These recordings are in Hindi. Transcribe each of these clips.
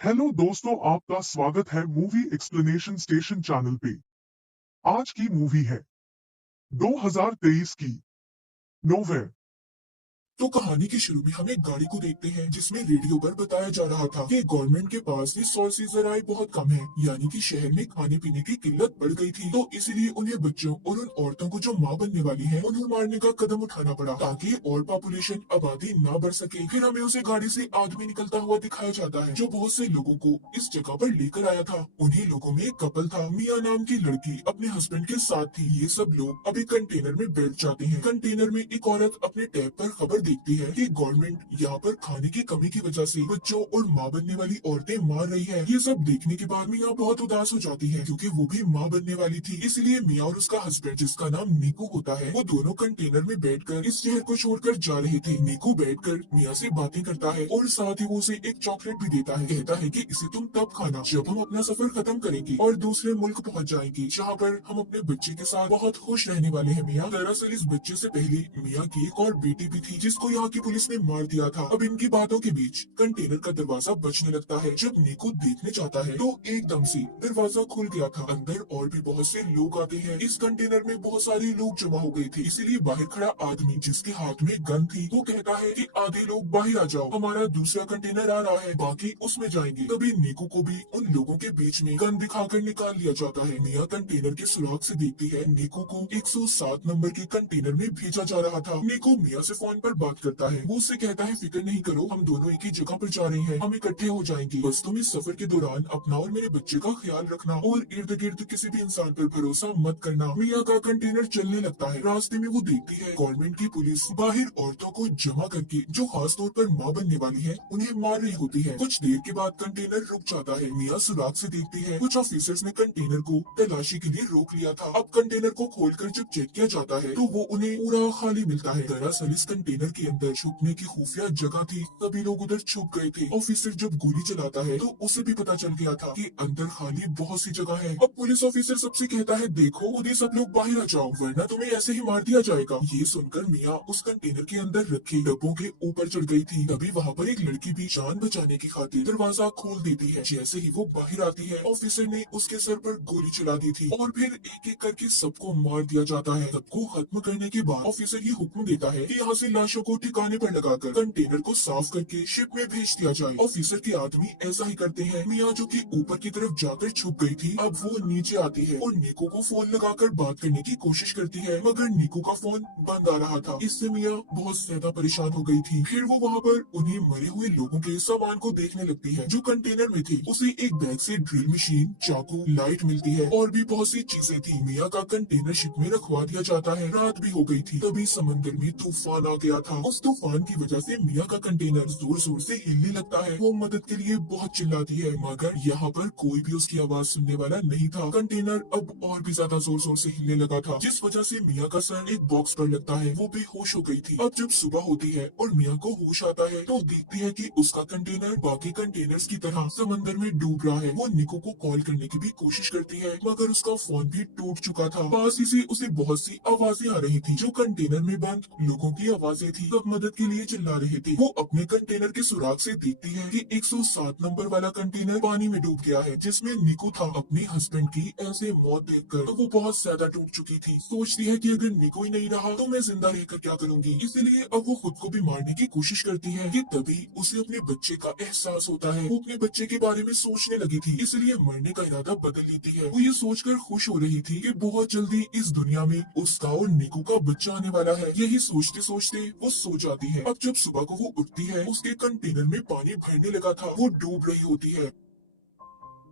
हेलो दोस्तों, आपका स्वागत है मूवी एक्सप्लेनेशन स्टेशन चैनल पे। आज की मूवी है 2023 की नोवेयर। तो कहानी के शुरू में हम एक गाड़ी को देखते हैं जिसमें रेडियो पर बताया जा रहा था कि गवर्नमेंट के पास रिसोर्सेज जराए बहुत कम है, यानी कि शहर में खाने पीने की किल्लत बढ़ गई थी। तो इसलिए उन्हें बच्चों और उन औरतों को जो माँ बनने वाली है उन्हें मारने का कदम उठाना पड़ा ताकि और पॉपुलेशन आबादी ना बढ़ सके। फिर हमें उसे गाड़ी से आदमी निकलता हुआ दिखाया जाता है जो बहुत से लोगों को इस जगह पर लेकर आया था। उन्हीं लोगों में एक कपल था, मिया नाम की लड़की अपने हस्बैंड के साथ थी। ये सब लोग अभी कंटेनर में बैठ जाते हैं। कंटेनर में एक औरत अपने टैब पर खबर देखती है कि गवर्नमेंट यहाँ पर खाने की कमी की वजह से बच्चों और माँ बनने वाली औरतें मार रही है। ये सब देखने के बाद मिया बहुत उदास हो जाती है क्योंकि वो भी माँ बनने वाली थी। इसलिए मिया और उसका हस्बैंड, जिसका नाम नीकू होता है, वो दोनों कंटेनर में बैठकर इस शहर को छोड़कर जा रहे थे। नीकू बैठकर मिया से बातें करता है और साथ ही वो उसे एक चॉकलेट भी देता है। कहता है कि इसे तुम तब खाना जब हम अपना सफर खत्म करेंगे और दूसरे मुल्क पहुंच जाएंगे, जहाँ पर हम अपने बच्चे के साथ बहुत खुश रहने वाले हैं। मिया दरअसल इस बच्चे से पहले मिया की एक और बेटी भी थी जिसको यहाँ की पुलिस ने मार दिया था। अब इनकी बातों के बीच कंटेनर का दरवाजा बजने लगता है। जब नीकू देखने जाता है तो एकदम से दरवाजा खुल गया था। अंदर और भी बहुत से लोग आते हैं। इस कंटेनर में बहुत सारे लोग जमा हो गए थे, इसीलिए बाहर खड़ा आदमी जिसके हाथ में गन थी वो कहता है कि आधे लोग बाहर आ जाओ, हमारा दूसरा कंटेनर आ रहा है, बाकी उसमें जाएंगे। तभी नीकू को भी उन लोगों के बीच में गन दिखाकर निकाल लिया जाता है। मिया कंटेनर के सुराग से देखती है नीकू को 107 नंबर के कंटेनर में भेजा जा रहा था। नीकू मिया से फोन पर बात करता है। वो उससे कहता है फिक्र नहीं करो, हम दोनों एक ही जगह पर जा रहे हैं, हम इकट्ठे हो जाएंगे। बस तुम इस सफर के दौरान अपना और मेरे बच्चे का ख्याल रखना और इर्द गिर्द किसी भी इंसान पर भरोसा मत करना। मिया का कंटेनर चलने लगता है। रास्ते में वो देखती है गवर्नमेंट की पुलिस बाहर औरतों को जमा करके जो खास तौर पर माँ बनने वाली है उन्हें मार रही होती है। कुछ देर के बाद कंटेनर रुक जाता है। मिया सुराग से देखती है कुछ ऑफिसर्स ने कंटेनर को तलाशी के लिए रोक लिया था। अब कंटेनर को खोलकर जब चेक किया जाता है तो वो उन्हें पूरा खाली मिलता है। दरअसल इस कंटेनर के अंदर छुपने की खुफिया जगह थी, सभी लोग उधर छुप गए थे। ऑफिसर जब गोली चलाता है तो उसे भी पता चल गया था कि अंदर खाली बहुत सी जगह है। अब पुलिस ऑफिसर सबसे कहता है देखो उधर सब लोग बाहर आ जाओ वरना तुम्हें ऐसे ही मार दिया जाएगा। ये सुनकर मिया उस कंटेनर के अंदर रखे डब्बों के ऊपर चढ़ गई थी। तभी वहाँ पर एक लड़की भी जान बचाने की खातिर दरवाजा खोल देती है। जैसे ही वो बाहर आती है ऑफिसर ने उसके सर पर गोली चला दी थी और फिर एक एक करके सबको मार दिया जाता है। सबको खत्म करने के बाद ऑफिसर ये हुक्म देता है कि यहाँ से लाशों को ठिकाने पर लगाकर कंटेनर को साफ करके शिप में भेज दिया जाए। ऑफिसर के आदमी ऐसा ही करते हैं। मिया जो कि ऊपर की तरफ जाकर छुप गई थी अब वो नीचे आती है और नीकू को फोन लगाकर बात करने की कोशिश करती है, मगर नीकू का फोन बंद आ रहा था। इससे मिया बहुत ज्यादा परेशान हो गई थी। फिर वो वहाँ पर उन्हीं मरे हुए लोगों के सामान को देखने लगती है जो कंटेनर में थी। उसे एक बैग से ड्रिल मशीन, चाकू, लाइट मिलती है और भी बहुत सी चीजें थी। मिया का कंटेनर शिप में रखवा दिया जाता है। रात भी हो गई थी। तभी समंदर में तूफान आ गया था। उस तूफान की वजह से मिया का कंटेनर जोर जोर से हिलने लगता है। वो मदद के लिए बहुत चिल्लाती है मगर यहाँ पर कोई भी उसकी आवाज सुनने वाला नहीं था। कंटेनर अब और भी ज्यादा जोर जोर से हिलने लगा था जिस वजह से मिया का सर एक बॉक्स पर लगता है। वो बेहोश हो गई थी। अब जब सुबह होती है और मिया को होश आता है तो देखती है कि उसका कंटेनर बाकी कंटेनर्स की तरह समंदर में डूब रहा है। वो निको को कॉल करने की भी कोशिश करती है मगर उसका फोन भी टूट चुका था। पास ही से उसे बहुत सी आवाजें आ रही थी जो कंटेनर में बंद लोगों की आवाजें थी। सब मदद के लिए चिल्ला रहे थे। वो अपने कंटेनर के सुराग से देखती है कि 107 नंबर वाला कंटेनर पानी में डूब गया है जिसमें निको था। अपने हस्बैंड की ऐसे मौत देखकर तो वो बहुत ज्यादा टूट चुकी थी। सोचती है कि अगर निको ही नहीं रहा तो मैं जिंदा रहकर क्या करूंगी। इसीलिए अब वो खुद को भी मारने की कोशिश करती है कि तभी उसे अपने बच्चे का एहसास होता है। वो अपने बच्चे के बारे में सोचने लगी थी, इसलिए मरने का इरादा बदल लेती है। वो ये सोचकर खुश हो रही थी कि बहुत जल्दी इस दुनिया में उसका और निको का बच्चा आने वाला है। यही सोचते सोचते वो सो जाती है। अब जब सुबह को वो उठती है उसके कंटेनर में पानी भरने लगा था। वो डूब रही होती है,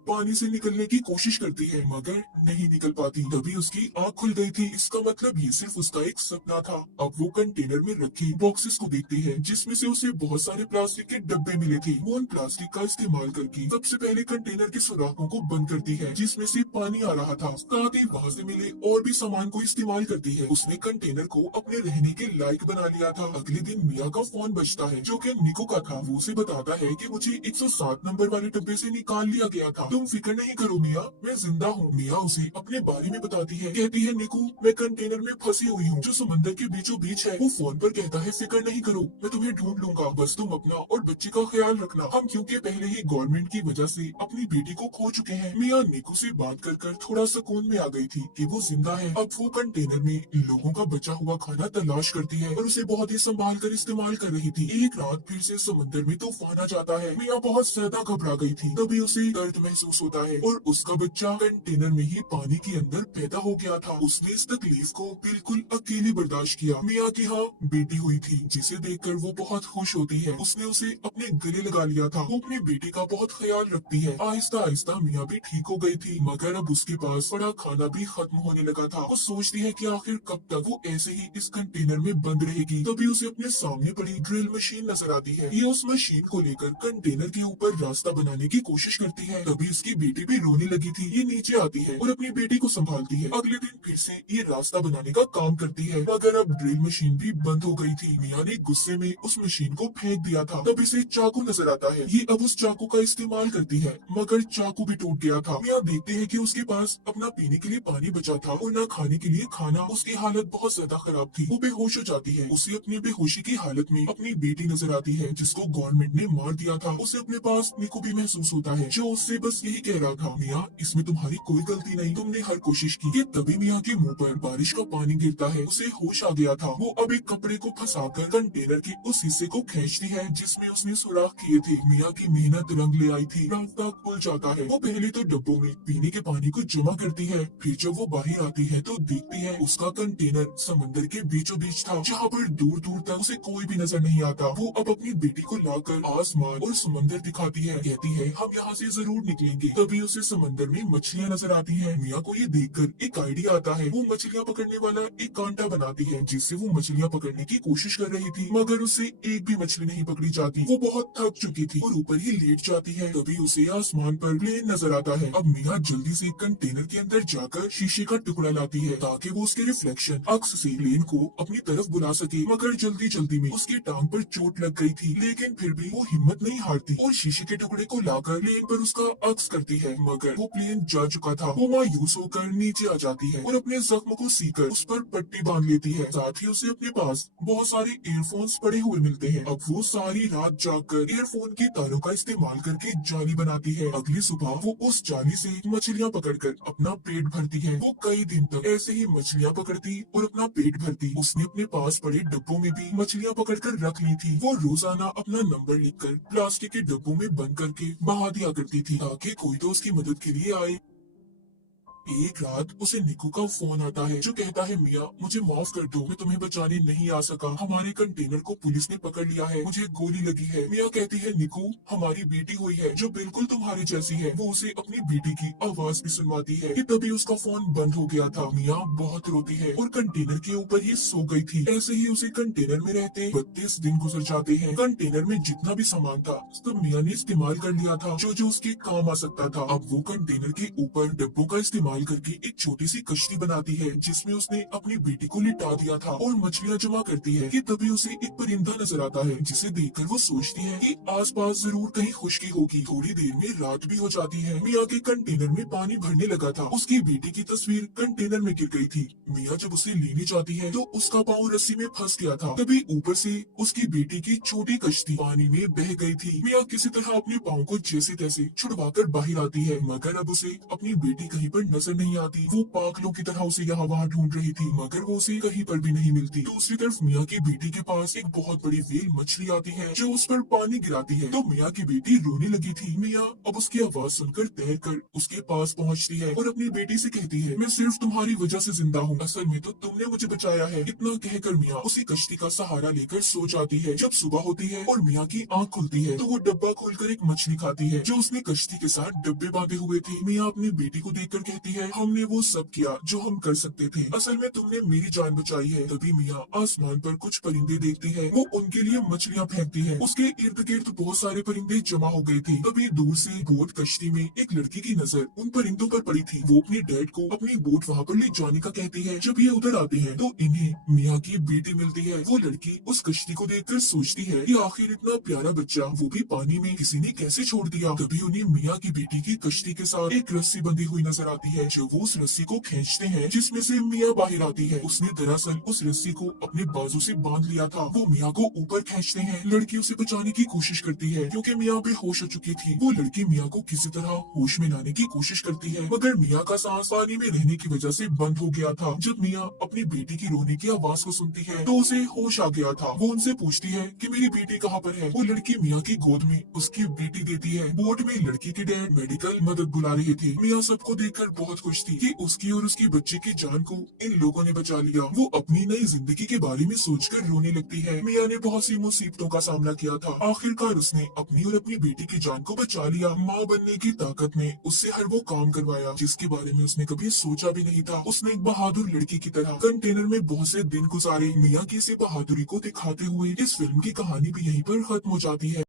पानी से निकलने की कोशिश करती है मगर नहीं निकल पाती। तभी उसकी आंख खुल गई थी। इसका मतलब ये सिर्फ उसका एक सपना था। अब वो कंटेनर में रखी बॉक्सेस को देखती है जिसमें से उसे बहुत सारे प्लास्टिक के डब्बे मिले थे। वो उन प्लास्टिक का इस्तेमाल करके सबसे पहले कंटेनर के सुराखों को बंद करती है जिसमें से पानी आ रहा था। साथ ही वहाँ से मिले और भी सामान को इस्तेमाल करती है। उसने कंटेनर को अपने रहने के लायक बना लिया था। अगले दिन मिया का फोन बजता है जो कि निको का था। वो उसे बताता है कि मुझे 107 नंबर वाले डब्बे से निकाल लिया गया था। तुम फिक्र नहीं करो मिया, मैं जिंदा हूँ। मिया उसे अपने बारे में बताती है। कहती है निकू, मैं कंटेनर में फंसी हुई हूँ जो समंदर के बीचों बीच है। वो फोन पर कहता है फिक्र नहीं करो, मैं तुम्हें ढूंढ लूंगा, बस तुम अपना और बच्चे का ख्याल रखना। हम क्योंकि पहले ही गवर्नमेंट की वजह से अपनी बेटी को खो चुके हैं। मिया निकू से बात कर थोड़ा सुकून में आ गई थी कि वो जिंदा है। अब वो कंटेनर में लोगों का बचा हुआ खाना तलाश करती है और उसे बहुत ही संभाल कर इस्तेमाल कर रही थी। एक रात फिर से समंदर में तूफान आ जाता है। मिया बहुत ज्यादा घबरा गई थी। तभी उसे दर्द महसूस होता है और उसका बच्चा कंटेनर में ही पानी के अंदर पैदा हो गया था। उसने इस तकलीफ को बिल्कुल अकेले बर्दाश्त किया। मिया की हाँ बेटी हुई थी जिसे देखकर वो बहुत खुश होती है। उसने उसे अपने गले लगा लिया था। वो अपनी बेटी का बहुत ख्याल रखती है। आहिस्ता आहिस्ता मिया भी ठीक हो गई थी, मगर अब उसके पास पड़ा खाना भी खत्म होने लगा था। वो सोचती है कि आखिर कब तक वो ऐसे ही इस कंटेनर में बंद रहेगी। तभी उसे अपने सामने पड़ी ड्रिल मशीन नजर आती है। ये उस मशीन को लेकर कंटेनर के ऊपर रास्ता बनाने की कोशिश करती है। तभी उसकी बेटी भी रोने लगी थी। ये नीचे आती है और अपनी बेटी को संभालती है। अगले दिन फिर से ये रास्ता बनाने का काम करती है, मगर अब ड्रिल मशीन भी बंद हो गई थी। मिया ने गुस्से में उस मशीन को फेंक दिया था। तब इसे चाकू नजर आता है। ये अब उस चाकू का इस्तेमाल करती है, मगर चाकू भी टूट गया था। मिया देखते हैं कि उसके पास अपना पीने के लिए पानी बचा था और न खाने के लिए खाना। उसकी हालत बहुत ज्यादा खराब थी। वो बेहोश हो जाती है। उसे अपनी बेहोशी की हालत में अपनी बेटी नजर आती है जिसको गवर्नमेंट ने मार दिया था। उसे अपने पास निको भी महसूस होता है जो उससे बस यही कह रहा था, मिया इसमें तुम्हारी कोई गलती नहीं, तुमने हर कोशिश की। ये तभी मिया के मुंह पर बारिश का पानी गिरता है। उसे होश आ गया था। वो अब एक कपड़े को फंसाकर कंटेनर के उस हिस्से को खींचती है जिसमें उसने सुराख किए थे। मिया की मेहनत रंग ले आई थी। रास्ता खुल जाता है। वो पहले तो डब्बों में पीने के पानी को जमा करती है, फिर जब वो बाहर आती है तो देखती है उसका कंटेनर समंदर के बीचों बीच था, जहाँ पर दूर दूर तक उसे कोई भी नजर नहीं आता। वो अब अपनी बेटी को लाकर आसमान और समंदर दिखाती है। कहती है हम यहाँ से जरूर निकलेंगे। तभी उसे समंदर में मछलियाँ नजर आती हैं। मिया को ये देखकर एक आइडिया आता है। वो मछलियाँ पकड़ने वाला एक कांटा बनाती है जिससे वो मछलियाँ पकड़ने की कोशिश कर रही थी, मगर उसे एक भी मछली नहीं पकड़ी जाती। वो बहुत थक चुकी थी और ऊपर ही लेट जाती है। तभी उसे आसमान पर प्लेन नजर आता है। अब मिया जल्दी से कंटेनर के अंदर जाकर शीशे का टुकड़ा लाती है ताकि वो उसके रिफ्लेक्शन अक्स से प्लेन को अपनी तरफ बुला सके, मगर जल्दी जल्दी में उसकी टांग पर चोट लग गई थी। लेकिन फिर भी वो हिम्मत नहीं हारती और शीशे के टुकड़े को लाकर प्लेन पर उसका अक्स करती है, मगर वो प्लेन जा चुका था। वो मायूस होकर नीचे आ जाती है और अपने जख्म को सीकर उस पर पट्टी बांध लेती है। साथ ही उसे अपने पास बहुत सारे ईयरफोन्स पड़े हुए मिलते हैं। अब वो सारी रात जागकर ईयरफोन के तारों का इस्तेमाल करके जाली बनाती है। अगली सुबह वो उस जाली से मछलियाँ पकड़कर अपना पेट भरती है। वो कई दिन तक ऐसे ही मछलियाँ पकड़ती और अपना पेट भरती। उसने अपने पास पड़े डब्बों में भी मछलियाँ पकड़कर रख ली थी। वो रोजाना अपना नंबर लिखकर प्लास्टिक के डब्बों में बंद करके बहा दिया करती थी ताकि कोई तो उसकी मदद के लिए आए। एक रात उसे निकू का फोन आता है जो कहता है मिया मुझे माफ कर दो, मैं तुम्हें बचाने नहीं आ सका। हमारे कंटेनर को पुलिस ने पकड़ लिया है, मुझे गोली लगी है। मिया कहती है निकू हमारी बेटी हुई है जो बिल्कुल तुम्हारी जैसी है। वो उसे अपनी बेटी की आवाज भी सुनवाती है कि तभी उसका फोन बंद हो गया था। मिया बहुत रोती है और कंटेनर के ऊपर ही सो गई थी। ऐसे ही उसे कंटेनर में रहते 32 दिन गुजर जाते हैं। कंटेनर में जितना भी सामान था सब मिया ने इस्तेमाल कर लिया था जो जो उसके काम आ सकता था। अब वो कंटेनर के ऊपर डब्बों का इस्तेमाल करके एक छोटी सी कश्ती बनाती है जिसमें उसने अपनी बेटी को लिटा दिया था और मछलियाँ जमा करती है कि तभी उसे एक परिंदा नजर आता है जिसे देखकर वो सोचती है कि आसपास जरूर कहीं खुशकी होगी। थोड़ी देर में रात भी हो जाती है। मिया के कंटेनर में पानी भरने लगा था। उसकी बेटी की तस्वीर कंटेनर में गिर गई थी। मिया जब उसे लेने जाती है तो उसका पाँव रस्सी में फंस गया था। तभी ऊपर से उसकी बेटी की छोटी कश्ती पानी में बह गई थी। मिया किसी तरह अपने पाँव को जैसे तैसे छुड़वाकर बाहर आती है, मगर अब उसे अपनी बेटी कहीं पर नजर नहीं आती। वो पागलों की तरह उसे यहाँ वहाँ ढूंढ रही थी, मगर वो उसे कहीं पर भी नहीं मिलती। दूसरी तरफ मिया की बेटी के पास एक बहुत बड़ी व्हेल मछली आती है जो उस पर पानी गिराती है। तो मिया की बेटी रोने लगी थी। मिया अब उसकी आवाज सुनकर तैरकर उसके पास पहुँचती है और अपनी बेटी से कहती है मैं सिर्फ तुम्हारी वजह से जिंदा हूँ, असल में तो तुमने मुझे बचाया है। इतना कहकर मिया उसी कश्ती का सहारा लेकर सो जाती है। जब सुबह होती है और मिया की आँख खुलती है तो वो डब्बा खोलकर एक मछली खाती है जो उसने कश्ती के साथ डब्बे बांधे हुए थे। मिया अपनी बेटी को देखकर कहती है, हमने वो सब किया जो हम कर सकते थे। असल में तुमने मेरी जान बचाई है। तभी मियाँ आसमान पर कुछ परिंदे देखती है। वो उनके लिए मछलियाँ फेंकती है। उसके इर्द गिर्द बहुत सारे परिंदे जमा हो गए थे। तभी दूर से बोट कश्ती में एक लड़की की नजर उन परिंदों पर पड़ी थी। वो अपने डैड को अपनी बोट वहाँ पर ले जाने का कहती है। जब ये उधर आते हैं तो इन्हें मियाँ की बेटी मिलती है। वो लड़की उस कश्ती को देखकर सोचती है कि आखिर इतना प्यारा बच्चा वो भी पानी में किसी ने कैसे छोड़ दिया। तभी उन्हें मियाँ की बेटी की कश्ती के साथ एक रस्सी बंधी हुई नजर आती है। जो वो उस रस्सी को खींचते हैं जिसमें से मियाँ बाहर आती है। उसने दरअसल उस रस्सी को अपने बाजू से बांध लिया था। वो मियाँ को ऊपर खींचते हैं। लड़की उसे बचाने की कोशिश करती है क्योंकि मियाँ बेहोश हो चुकी थी। वो लड़की मियाँ को किसी तरह होश में लाने की कोशिश करती है, मगर मियाँ का सांस पानी में रहने की वजह से बंद हो गया था। जब मियाँ अपनी बेटी की रोने की आवाज को सुनती है तो उसे होश आ गया था। वो उनसे पूछती है कि मेरी बेटी कहाँ पर है। वो लड़की मियाँ की गोद में उसकी बेटी देती है। बोट में लड़की के डैड मेडिकल मदद बुला रहे थे। मियाँ सबको देखकर बहुत खुश थी कि उसकी और उसकी बच्चे की जान को इन लोगों ने बचा लिया। वो अपनी नई जिंदगी के बारे में सोचकर रोने लगती है। मियाँ ने बहुत सी मुसीबतों का सामना किया था। आखिरकार उसने अपनी और अपनी बेटी की जान को बचा लिया। माँ बनने की ताकत ने उससे हर वो काम करवाया जिसके बारे में उसने कभी सोचा भी नहीं था। उसने एक बहादुर लड़की की तरह कंटेनर में बहुत से दिन गुजारे। मियाँ की इसी बहादुरी को दिखाते हुए इस फिल्म की कहानी भी यहीं पर खत्म हो जाती है।